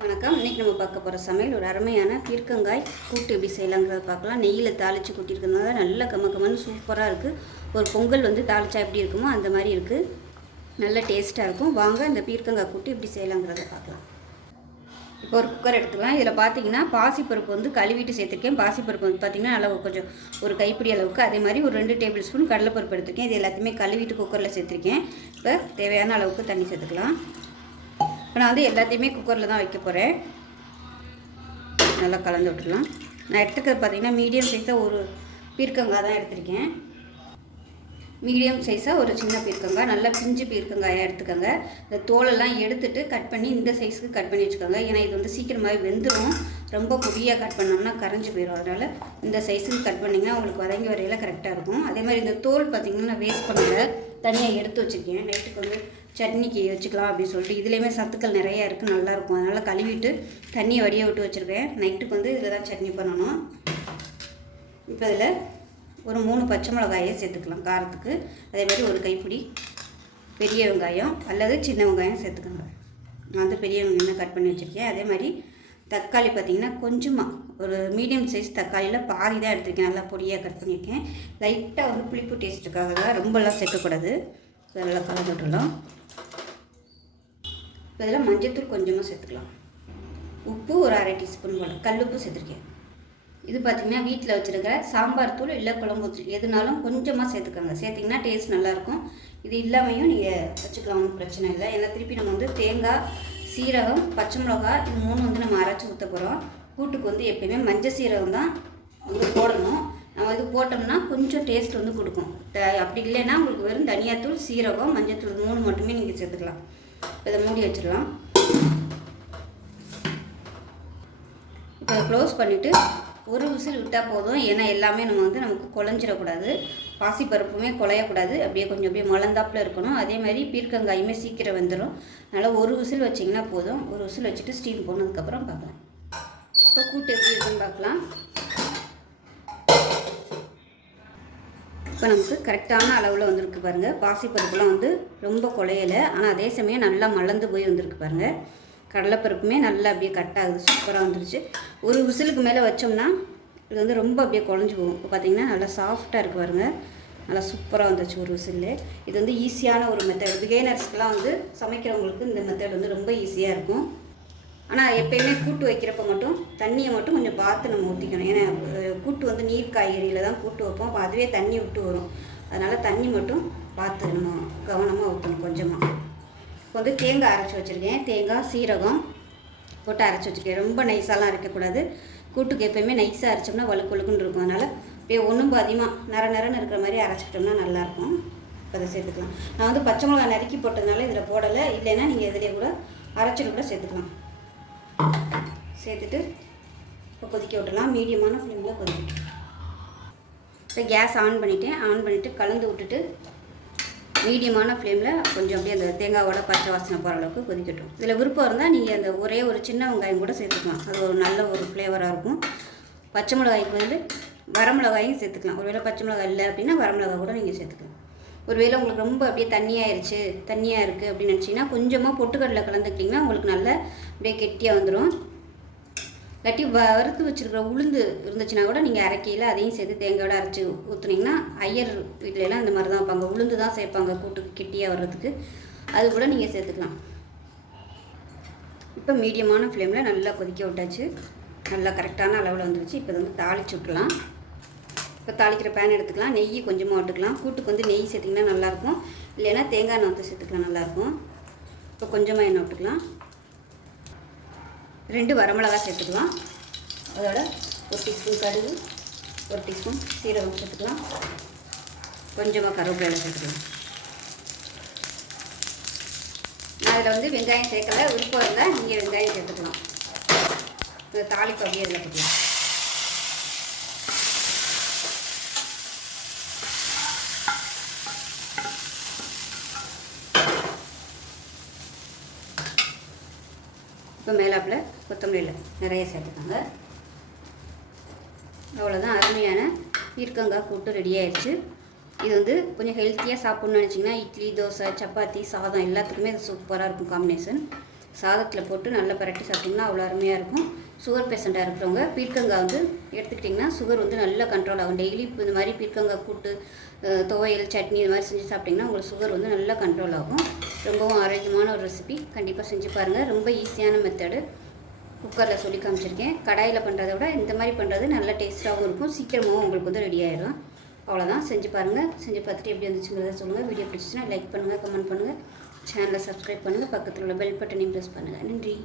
வணக்கம். இன்றைக்கி நம்ம பார்க்க போகிற சமையல் ஒரு அருமையான பீர்க்கங்காய் கூட்டு எப்படி செய்யலாங்கிறத பார்க்கலாம். நெய்யில் தாளித்து கூட்டியிருக்கிறதுனால நல்ல கம்மன்னு சூப்பராக இருக்குது. ஒரு பொங்கல் தாளித்தா எப்படி இருக்குமோ அந்த மாதிரி இருக்குது. நல்ல டேஸ்ட்டாக இருக்கும். வாங்க இந்த பீர்க்கங்காய் கூட்டு எப்படி செய்யலாங்கிறத பார்க்கலாம். இப்போ ஒரு குக்கர் எடுத்துக்கலாம். இதில் பார்த்தீங்கன்னா பாசிப்பருப்பு கழுவிட்டு சேர்த்துருக்கேன். பாசிப்பருப்பு பார்த்திங்கன்னா நல்லா கொஞ்சம் ஒரு கைப்பிடி அளவுக்கு, அதே மாதிரி ஒரு 2 டேபிள் ஸ்பூன் கடலைப்பருப்பு எடுத்துருக்கேன். இது எல்லாத்தையுமே கழுவிட்டு குக்கரில் சேர்த்துருக்கேன். இப்போ தேவையான அளவுக்கு தண்ணி சேர்த்துக்கலாம். இப்போ நான் எல்லாத்தையுமே குக்கரில் தான் வைக்க போகிறேன். நல்லா கலந்து விட்டுடலாம். நான் எடுத்துக்கிறது பார்த்திங்கன்னா மீடியம் சைஸாக ஒரு பீர்க்கங்காய் தான் எடுத்திருக்கேன். மீடியம் சைஸாக ஒரு சின்ன பீர்க்கங்காய், நல்லா பிஞ்சு பீர்க்கங்காயாக எடுத்துக்கோங்க. இந்த தோலெல்லாம் எடுத்துகிட்டு கட் பண்ணி இந்த சைஸுக்கு கட் பண்ணி வச்சுக்கோங்க. ஏன்னா இது சீக்கிரமாகவே வெந்துடும். ரொம்ப பொடியாக கட் பண்ணோம்னா கரைஞ்சி போயிடும். அதனால் இந்த சைஸுக்கு கட் பண்ணிங்கன்னா உங்களுக்கு வதங்கி வரையில் கரெக்டாக இருக்கும். அதே மாதிரி இந்த தோல் பார்த்திங்கன்னா நான் வேஸ்ட் பண்ணலை, தனியாக எடுத்து வச்சுருக்கேன். நைட்டுக்கு சட்னிக்கு வச்சுக்கலாம் அப்படின்னு சொல்லிட்டு. இதுலேயுமே சத்துக்கள் நிறையா இருக்குது, நல்லாயிருக்கும். அதனால் கழுவிட்டு தண்ணியை வடிய விட்டு வச்சுருக்கேன். நைட்டுக்கு இதில் தான் சட்னி பண்ணணும். இப்போ இதில் ஒரு 3 பச்சை மிளகாயை சேர்த்துக்கலாம் காரத்துக்கு. அதே மாதிரி ஒரு கைப்பிடி பெரிய வெங்காயம் அல்லது சின்ன வெங்காயம் சேர்த்துக்கோங்க. நான் பெரிய வெங்காயம் கட் பண்ணி வச்சுருக்கேன். அதே மாதிரி தக்காளி பார்த்திங்கன்னா கொஞ்சமாக ஒரு மீடியம் சைஸ் தக்காளியில் பாதி தான் எடுத்துருக்கேன். நல்லா பொடியாக கட் பண்ணியிருக்கேன். லைட்டாக புளிப்பு டேஸ்ட்டுக்காக தான், ரொம்பலாம் சேர்க்கக்கூடாது. நல்லா கலந்து விட்டுடலாம். இப்போ இதில் மஞ்சத்தூள் கொஞ்சமாக சேர்த்துக்கலாம். உப்பு ஒரு 1/2 டீஸ்பூன் போல், கல்லுப்பு சேர்த்துருக்கேன். இது பார்த்திங்கன்னா வீட்டில் வச்சுருக்கிற சாம்பார் தூள் இல்லை குழம்பு தூள் எதுனாலும் கொஞ்சமாக சேர்த்துக்கோங்க. சேர்த்திங்கன்னா டேஸ்ட் நல்லாயிருக்கும். இது இல்லாமையும் நீங்கள் வச்சுக்கலாம், ஒன்றும் பிரச்சனை இல்லை. ஏன்னா திருப்பி நம்ம தேங்காய், சீரகம், பச்சை மிளகா இது 3 நம்ம அரைச்சி ஊற்ற போகிறோம். கூட்டுக்கு எப்பயுமே மஞ்சள் சீரகம் தான் போடணும். நம்ம இது போட்டோம்னா கொஞ்சம் டேஸ்ட் கொடுக்கும். அப்படி இல்லைன்னா உங்களுக்கு வெறும் தனியாத்தூள், சீரகம், மஞ்சள் தூள் 3 மட்டுமே நீங்கள் சேர்த்துக்கலாம். இதை மூடி வச்சிடலாம். இப்போ க்ளோஸ் பண்ணிவிட்டு ஒரு விசில் விட்டால் போதும். ஏன்னா எல்லாமே நமக்கு குழஞ்சிடக்கூடாது. பாசிப்பருப்புமே குழையக்கூடாது. அப்படியே மலர்ந்தாப்பில் இருக்கணும். அதே மாதிரி பீர்க்கங்காயுமே சீக்கிரம் வெந்துடும். அதனால் ஒரு விசில் வச்சிங்கன்னா போதும். ஒரு விசில் வச்சுட்டு ஸ்டீம் போனதுக்கப்புறம் பார்க்கலாம். இப்போ கூட்டு எப்படி இருக்குன்னு பார்க்கலாம். இப்போ நமக்கு கரெக்டான அளவில் வந்திருக்கு பாருங்கள். பாசிப்பருப்புலாம் ரொம்ப குழையலை, ஆனால் அதே சமயம் நல்லா மலர்ந்து போய் வந்திருக்கு பாருங்கள். கடலைப்பருப்புமே நல்லா அப்படியே கட் ஆகுது, சூப்பராக வந்துருச்சு. ஒரு விசிலுக்கு மேலே வச்சோம்னா இது ரொம்ப அப்படியே குழஞ்சி போகும். இப்போ பார்த்திங்கன்னா நல்லா சாஃப்டாக இருக்குது பாருங்கள். நல்லா சூப்பராக வந்துருச்சு ஒரு விசில். இது ஈஸியான ஒரு மெத்தட். பிகினர்ஸ்க்கெலாம் சமைக்கிறவங்களுக்கு இந்த மெத்தட் ரொம்ப ஈஸியாக இருக்கும். ஆனால் எப்போயுமே கூட்டு வைக்கிறப்ப மட்டும் தண்ணியை மட்டும் கொஞ்சம் பார்த்து நம்ம ஊற்றிக்கணும். ஏன்னா கூட்டு நீர் காய்கறியில் தான் கூட்டு வைப்போம். அப்போ அதுவே தண்ணி விட்டு வரும். அதனால் தண்ணி மட்டும் பார்த்து நம்ம கவனமாக ஊற்றணும் கொஞ்சமாக. இப்போ தேங்காய் அரைச்சி வச்சுருக்கேன். தேங்காய், சீரகம் போட்டு அரைச்சி வச்சுருக்கேன். ரொம்ப நைஸாலாம் அரைக்கக்கூடாது. கூட்டுக்கு எப்போயுமே நைஸாக அரைச்சோம்னா வழுக்குன்னு இருக்கும். அதனால் இப்போ ஒன்றும் அதிகமாக நரன்னு இருக்கிற மாதிரி அரைச்சிக்கிட்டோம்னா நல்லாயிருக்கும். இப்போ அதை சேர்த்துக்கலாம். நான் பச்சை மிளகாய் நறுக்கி போட்டதுனால இதில் போடலை. இல்லைன்னா நீங்கள் இதிலே கூட அரைச்சிட்டு கூட சேர்த்துக்கலாம். சேர்த்துட்டு இப்போ கொதிக்க விட்டுலாம். மீடியமான ஃப்ளேமில் கொதிக்க. இப்போ கேஸ் ஆன் பண்ணிவிட்டு கலந்து விட்டுட்டு மீடியமான ஃப்ளேமில் கொஞ்சம் அப்படியே அந்த தேங்காவோட பச்சை வாசனை போகிற அளவுக்கு கொதிக்கட்டும். இதில் விருப்பம் இருந்தால் நீங்கள் அந்த ஒரே ஒரு சின்ன வெங்காயம் கூட சேர்த்துக்கலாம். அது ஒரு நல்ல ஒரு ஃப்ளேவராக இருக்கும். பச்சை மிளகாய்க்கு வரமிளகாயும் சேர்த்துக்கலாம். ஒருவேளை பச்சை மிளகாய் இல்லை அப்படின்னா வரமிளகாய் கூட நீங்கள் சேர்த்துக்கலாம். ஒருவேளை உங்களுக்கு ரொம்ப அப்படியே தண்ணியாக இருக்குது அப்படின்னு நினச்சிங்கன்னா கொஞ்சமாக பொட்டுக்கடலை கலந்துக்கிட்டிங்கன்னா உங்களுக்கு நல்லா அப்படியே கெட்டியாக வந்துடும். இல்லாட்டி வறுத்து வச்சுருக்கிற உளுந்து இருந்துச்சுன்னா கூட நீங்கள் அரைக்கையில் அதையும் சேர்த்து தேங்காயோட அரைச்சி ஊற்றுனீங்கன்னா, ஐயர் வீட்டிலலாம் இந்த மாதிரி தான் வைப்பாங்க. உளுந்து தான் சேர்ப்பாங்க கூட்டுக்கு கெட்டியாக வர்றதுக்கு. அது கூட நீங்கள் சேர்த்துக்கலாம். இப்போ மீடியமான ஃப்ளேமில் நல்லா கொதிக்க விட்டாச்சு. நல்லா கரெக்டான அளவில் வந்துருச்சு. இப்போ தாளிச்சு விட்டுலாம். இப்போ தாளிக்கிற பேன் எடுத்துக்கலாம். நெய் கொஞ்சமாக விட்டுக்கலாம். கூட்டுக்கு நெய் சேர்த்திங்கன்னா நல்லாயிருக்கும். இல்லைன்னா தேங்காய் எண்ணெய் சேர்த்துக்கலாம், நல்லாயிருக்கும். இப்போ கொஞ்சமாக எண்ணெய் விட்டுக்கலாம். 2 வரமிளகாய் சேர்த்துக்கலாம். அதோட 1 டீஸ்பூன் கடுகு, 1 டீஸ்பூன் சீரகம் சேர்த்துக்கலாம். கொஞ்சமாக கருவேப்பிலை சேர்த்துக்கலாம். நான் அதில் வெங்காயம் சேர்க்கலை. விருப்பம் இருந்தால் நீங்கள் வெங்காயம் சேர்த்துக்கலாம். தாளிப்பு அப்படியே இதில் போட்டுக்கலாம். இப்போ மேலாப்பில் கொத்தமல்லியில் நிறைய சேர்த்துக்காங்க. அவ்வளோதான், அருமையான பீர்க்கங்காய் கூட்டு ரெடி ஆயிடுச்சு. இது கொஞ்சம் ஹெல்த்தியாக சாப்பிட்ணுன்னு நினச்சிங்கன்னா இட்லி, தோசை, சப்பாத்தி, சாதம் எல்லாத்துக்குமே இது சூப்பராக இருக்கும் காம்பினேஷன். சாதத்தில் போட்டு நல்லா பரட்டி சாப்பிட்டிங்கன்னா அவ்வளோ அருமையாக இருக்கும். சுகர் பேஷண்ட்டாக இருக்கிறவங்க பீர்க்கங்காய் வந்து எடுத்துக்கிட்டிங்கன்னா சுகர் வந்து நல்லா கண்ட்ரோல் ஆகும். டெய்லி இந்த மாதிரி பீர்க்கங்காய் கூட்டு, துவையல், சட்னி இது மாதிரி செஞ்சு சாப்பிட்டிங்கன்னா உங்களுக்கு சுகர் வந்து நல்லா கண்ட்ரோல் ஆகும். ரொம்பவும் ஆரோக்கியமான ஒரு ரெசிபி. கண்டிப்பாக செஞ்சு பாருங்கள். ரொம்ப ஈஸியான மெத்தடு. குக்கரில் சொல்லி காமிச்சிருக்கேன். கடாயில் பண்ணுறத விட இந்த மாதிரி பண்ணுறது நல்ல டேஸ்ட்டாகவும் இருக்கும். சீக்கிரமாகவும் உங்களுக்கு வந்து ரெடி ஆகிடும். அவ்வளோதான். செஞ்சு பாருங்கள். செஞ்சு பார்த்துட்டு எப்படி வந்துச்சுங்கிறத சொல்லுங்கள். வீடியோ பிடிச்சிச்சுன்னா லைக் பண்ணுங்கள், கமெண்ட் பண்ணுங்கள், சேனலை சப்ஸ்கிரைப் பண்ணுங்கள், பக்கத்தில் உள்ள பெல் பட்டனையும் ப்ரெஸ் பண்ணுங்கள். நன்றி.